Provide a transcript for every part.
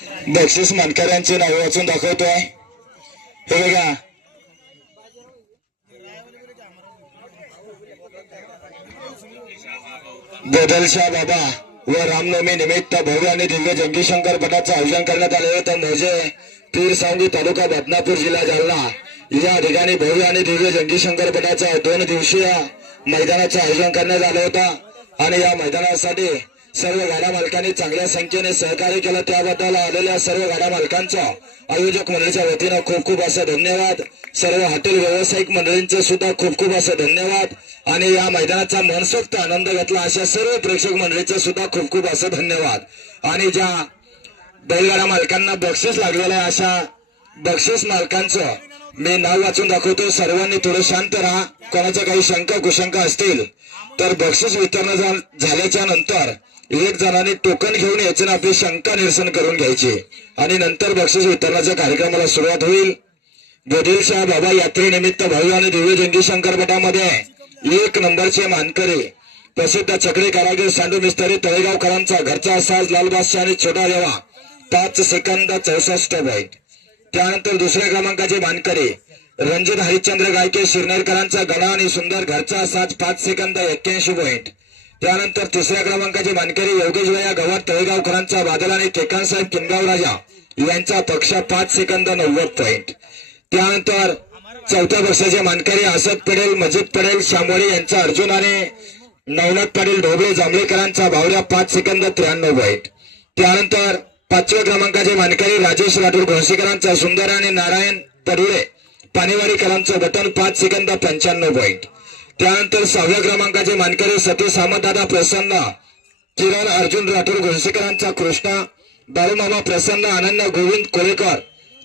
बक्षीस मानकऱ्यांची नावे वाचून दाखवतोय। हे बघा, बदलशाह बाबा व रामनवमी निमित्त भव्य आणि दिव्य जंगीशंकर पटाचं आयोजन करण्यात आले होते। मोजे पीर सांगवी तालुका बदनापूर जिल्हा जालना या ठिकाणी भव्य आणि दिव्य जंगीशंकर पटाचं 2 दिवसीय मैदानाचं आयोजन करण्यात आलं होतं आणि या मैदानासाठी सर्व गाडा मालकांनी चांगल्या संख्येने सहकार्य केलं, त्याबद्दल आलेल्या सर्व गाडा मालकांचं आयोजक मंडळीच्या वतीनं खूप खूप असं धन्यवाद। सर्व हॉटेल व्यावसायिक मंडळींचे सुद्धा खूप खूप असं धन्यवाद आणि या मैदानाचा मनसोक्त आनंद घेतला अशा सर्व प्रेक्षक मंडळीचे सुद्धा खूप खूप असं धन्यवाद। आणि ज्या बैलगाडा मालकांना बक्षीस लागलेलं आहे अशा बक्षीस मालकांचं मी नाव वाचून दाखवतो। सर्वांनी थोडं शांत राहा, कोणाच्या काही शंका कुशंका असतील तर बक्षीस वितरण झाल्याच्या नंतर एक जणांनी टोकन घेऊन यायचं, आपली शंका निरसन करून घ्यायची आणि नंतर बक्षीस वितरणाच्या कार्यक्रमाला सुरुवात होईल। बदलशाह बाबा यात्रेनिमित्त भव्य आणि दिव्य जंगीशंकर पटामध्ये 1 नंबरचे मानकरी प्रसिद्ध चक्री कारागीर सांडू मिस्त्री तळेगावकरांचा घरचा साज लाल बादशाह आणि छोटा देवा 5 सेकंद 64 पॉइंट। त्यानंतर दुसऱ्या क्रमांकाचे मानकरी रणजित हरिश्चंद्र गायके शिरनेरकरांचा गणा आणि सुंदर घरचा साज 5 सेकंद 81 पॉइंट। त्यानंतर तिसऱ्या क्रमांकाचे मानकरी योगेश भैया गवार तळेगावकरांचा बादल आणि केकान साहेब किनगाव राजा यांचा पक्ष 5 सेकंद 90 पॉइंट। त्यानंतर चौथ्या पक्षाचे मानकरी असद पटेल मजीद पटेल शामोरी यांचा अर्जुन आणि नवनाथ पाटील ढोबळे जांभळेकरांचा भावऱ्या 5 सेकंद 93 पॉइंट। त्यानंतर 5व्या क्रमांकाचे मानकरी राजेश राठोड घोळशीकरांचा सुंदर आणि नारायण पडुळे पाणीवाडीकरांचं बटन 5 सेकंद 95 पॉइंट। त्यानंतर 6व्या क्रमांकाचे मानकरी सतीश सामंतदादा प्रसन्न किरण अर्जुन राठोड घोळशीकरांचा कृष्णा बाळूमामा प्रसन्न अनन्य गोविंद कोळेकर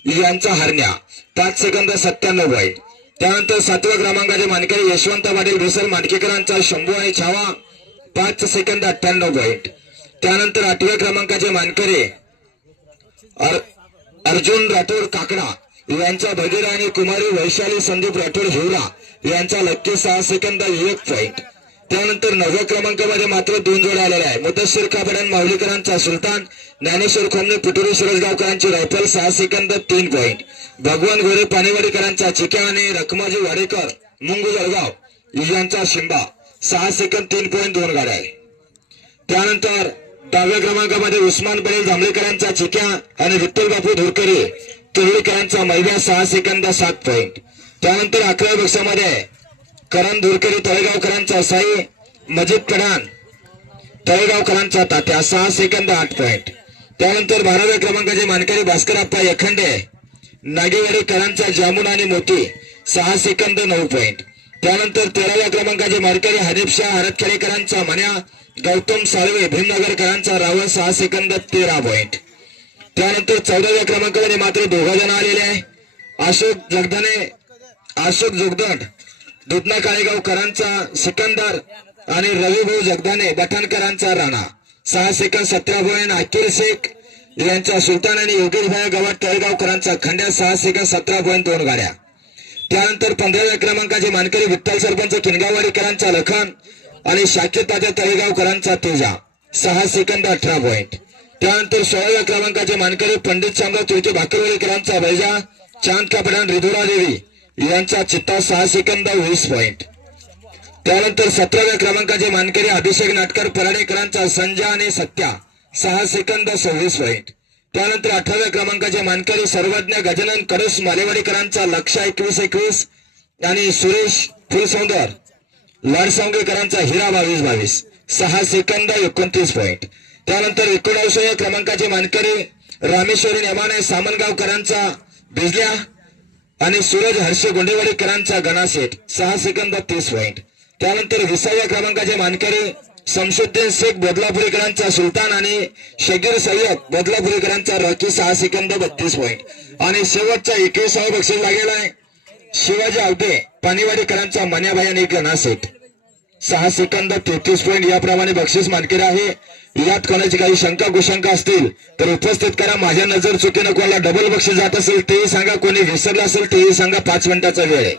यांचा हरण्या 5 सेकंद 97 पॉइंट। त्यानंतर 7व्या क्रमांकाचे मानकरी यशवंत पाटील भिसल मांडकेकरांचा शंभू आणि छावा 5 सेकंद 98 पॉइंट। त्यानंतर 8व्या क्रमांकाचे मानकरी अर्जुन राठोड काकडा यांचा भगीरा आणि कुमारी वैशाली संदीप राठोड हिवरा यांचा लक्की 6 सेकंद 1 पॉइंट। त्यानंतर 9व्या क्रमांकामध्ये मात्र 2 जोड्या आलेल्या आहे। मुदस्सीर कापडन माऊलीकरांचा सुलतान ज्ञानेश्वर खोमने पिटुरी शिरसगावकरांची रायफल 6 सेकंद 3 पॉइंट। भगवान गोरे पाणीवाडीकरांचा चिक्या आणि रखमाजी वाडेकर मुंग जळगाव यांचा शिंबा 6 सेकंद 3 पॉइंट 2 गाड्या आहे। त्यानंतर 10व्या क्रमांकामध्ये उस्मान पटेल जांभळेकरांचा चिक्या आणि विठ्ठल बापू धुरकरे तुरळीकरांचा मैद्या 6 सेकंद 7 पॉइंट। त्यानंतर 11व्या पक्षामध्ये करण धुरकरे तळेगावकरांचा साई मजीद पठाण तळेगावकरांचा तात्या 6 सेकंद 8 पॉइंट। त्यानंतर 12व्या क्रमांकाचे मानकरी भास्करप्पा यखंडे नागेवाडीकरांचा जामुन आणि मोती 6 सेकंद 9 पॉइंट। त्यानंतर 13व्या क्रमांकाचे मानकरी हनीफशाह हरतखेडेकरांचा मन्या गौतम साळवे भीमनगरकरांचा रावळ 6 सेकंद 13 पॉइंट। त्यानंतर 14व्या क्रमांकामध्ये मात्र 2 जण आलेले आहे। अशोक जोगदंड दुधना काळेगावकरांचा सिकंदर आणि रविभाऊ जगदाने बठाणकरांचा राणा 6 सेकंद 17 पॉइंट। अकील शेख यांचा सुलतान आणि योगेश भाया गवाट तळेगावकरांचा खंड्या 6 सेकंद 17 पॉइंट 2 गाड्या। त्यानंतर 15व्या क्रमांकाचे मानकरी विठ्ठल सरपंच किनगाववाडीकरांचा लखन आणि शाकीर तात्या तळेगावकरांचा तेजा 6 सेकंद 18 पॉइंट। त्यानंतर 16व्या क्रमांकाचे मानकरी पंडित शामराव तुळके भाकरवाडीकरांचा बैजा चांद कापडान रिधुरा देवी यांचा चित्ता 6 सेकंद 20 पॉइंट। त्यानंतर 17व्या क्रमांकाचे मानकरी अभिषेक नाटकर पराडेकरांचा संजय आणि सत्या 6 सेकंद 26 पॉइंट। त्यानंतर 18व्या क्रमांकाचे मानकरी सर्वज्ञ गजानन कडस मालेवाडीकरांचा लक्ष 21 आणि सुरेश फुलसौंदर लाडसांगेकरांचा हिरा 22 6 सेकंद 29 पॉइंट। त्यानंतर 19व्या क्रमांकाचे मानकरी रामेश्वरी नेमाने सामनगावकरांचा बिजल्या आणि सूरज हर्ष गोंडेवाडीकरांचा गणासेठ 6 सेकंद 30 पॉइंट। त्यानंतर 20व्या क्रमांकाचे मानकरी शमशुद्दीन शेख बदलापुरीकरांचा सुलतान आणि शकीर सय्यद बदलापुरीकरांचा रॉकी 6 सेकंद 32 पॉइंट। आणि शेवटचा 21वा बक्षीस लागलेला आहे शिवाजी आवटे पाणीवाडीकरांचा मन्याभाई आणि गणासेठ 6 सेकंद 33 पॉइंट। याप्रमाणे बक्षीस मानकरी आहे। यात कोणाची काही शंका कुशंका असतील तर उपस्थित करा। माझ्या नजर चुकीनं कोणाला डबल बक्षीस जात असेल तेही सांगा, कोणी विसरलं असेल तेही सांगा। 5 मिनिटाचा वेळ आहे।